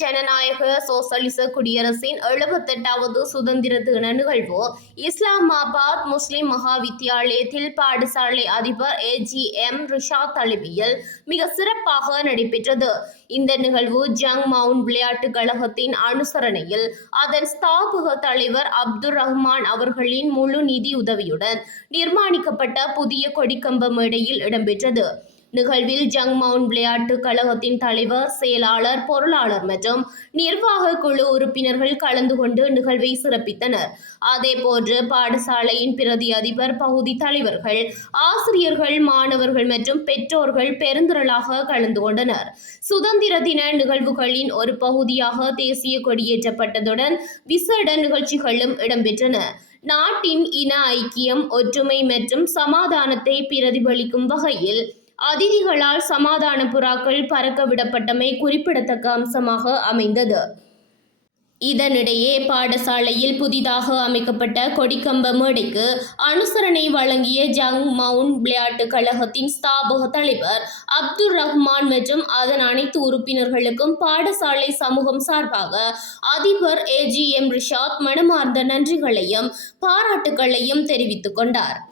ஜனநாயக சோசலிச குடியரசின் எழுபத்தெட்டாவது சுதந்திர தின நிகழ்வு. இஸ்லாமாபாத் முஸ்லிம் மகா வித்தியாலயத்தில் பாடசாலை அதிபர் ஏ. ஜி. எம். ரிஷா தலைமையில் மிக சிறப்பாக நடைபெற்றது. இந்த நிகழ்வு ஜங் மவுண்ட் விளையாட்டுக் கழகத்தின் அனுசரணையில் அதன் ஸ்தாபக தலைவர் அப்துல் ரஹ்மான் அவர்களின் முழு நிதி உதவியுடன் நிர்மாணிக்கப்பட்ட புதிய கொடிக்கம்ப மேடையில் இடம்பெற்றது. நிகழ்வில் ஜங் மவுண்ட் விளையாட்டு கழகத்தின் தலைவர் செயலாளர் பொருளாளர் மற்றும் நிர்வாக குழு உறுப்பினர்கள் கலந்து கொண்டு நிகழ்வை சிறப்பித்தனர். அதேபோன்று பாடசாலையின் பிரதி அதிபர் பகுதி தலைவர்கள் ஆசிரியர்கள் மாணவர்கள் மற்றும் பெற்றோர்கள் பெருந்திரளாக கலந்து கொண்டனர். சுதந்திர தின நிகழ்வுகளின் ஒரு பகுதியாக தேசிய கொடியேற்றப்பட்டதுடன் விசேட நிகழ்ச்சிகளும் இடம்பெற்றன. நாட்டின் இன ஐக்கியம் ஒற்றுமை மற்றும் சமாதானத்தை பிரதிபலிக்கும் வகையில் அதிதிகளால் சமாதான புறாக்கள் பறக்க விடப்பட்டமை குறிப்பிடத்தக்க அம்சமாக அமைந்தது. இதனிடையே பாடசாலையில் புதிதாக அமைக்கப்பட்ட கொடிக்கம்ப மேடைக்கு அனுசரணை வழங்கிய ஜங் மவுண்ட் விளையாட்டுக் கழகத்தின் ஸ்தாபக தலைவர் அப்துல் ரஹ்மான் மற்றும் அதன் அனைத்து உறுப்பினர்களுக்கும் பாடசாலை சமூகம் சார்பாக அதிபர் ஏ ஜி எம் ரிஷாத் மனமார்ந்த நன்றிகளையும் பாராட்டுகளையும் தெரிவித்துக் கொண்டார்.